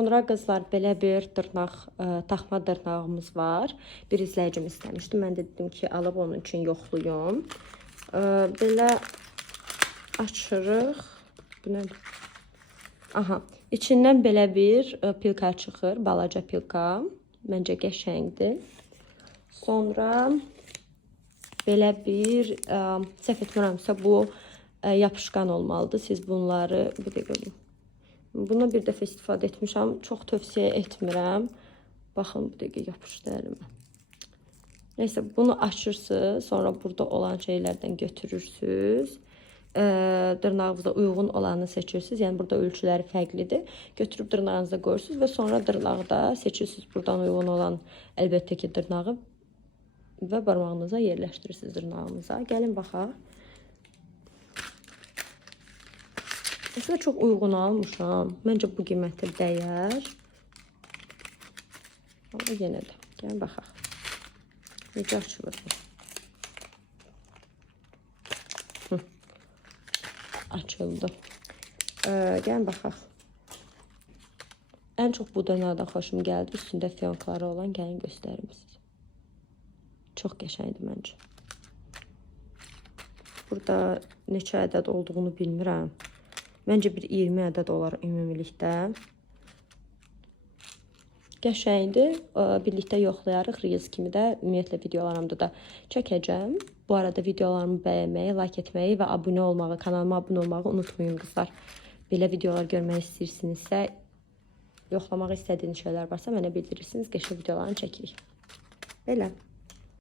Sonra qızlar belə bir dırnaq, taxma dırnağımız var. Bir izləyicim istəmişdi. Mən də dedim ki, alıb onun üçün yoxluyum. Belə açırıq. Bu nədir? Aha, içindən belə bir pilka çıxır, balaca pilka. Məncə qəşəngdir. Sonra belə bir, səhv etmirəmsə, bu yapışqan olmalıdır. Siz bunları, bir dəqiqə, buna bir dəfə istifadə etmişəm. Çox tövsiyə etmirəm. Baxın, bir dəqiqə yapışdı əlimə. Neysə, bunu açırsınız. Sonra burada olan şeylərdən götürürsünüz. Dırnağınıza uyğun olanı seçirsiniz. Yəni, burada ölçüləri fərqlidir. Götürüb dırnağınıza qoyursunuz və sonra dırnaqda seçirsiniz. Buradan uyğun olan əlbəttə ki, dırnağı və barmağınıza yerləşdirirsiniz dırnağınıza. Gəlin, baxaq. Aslında çox uyğun almışam. Məncə bu qiymətə dəyər. Amma yenə də. Gəlin, baxaq. Necə açılır bu? Açıldı. Gəlin, baxaq. Ən çox bu dırnaqdan xoşum gəldi. Üstündə fiyonkaları olan. Gəlin, göstərim sizə. Çox qəşəngdir məncə. Burada neçə ədəd olduğunu bilmirəm. Məncə bir 20 ədəd olar ümumilikdə. Qəşəngdir. Birlikdə yoxlayarıq. Reels kimi də ümumiyyətlə videolarımda da çəkəcəm. Bu arada videolarımı bəyənməyi, like etməyi və abunə olmağı, kanalıma abunə olmağı unutmayın qızlar. Belə videolar görmək istəyirsinizsə, yoxlamaq istədiyiniz şeylər varsa mənə bildirirsiniz. Qəşəng videolarını çəkirik. Belə.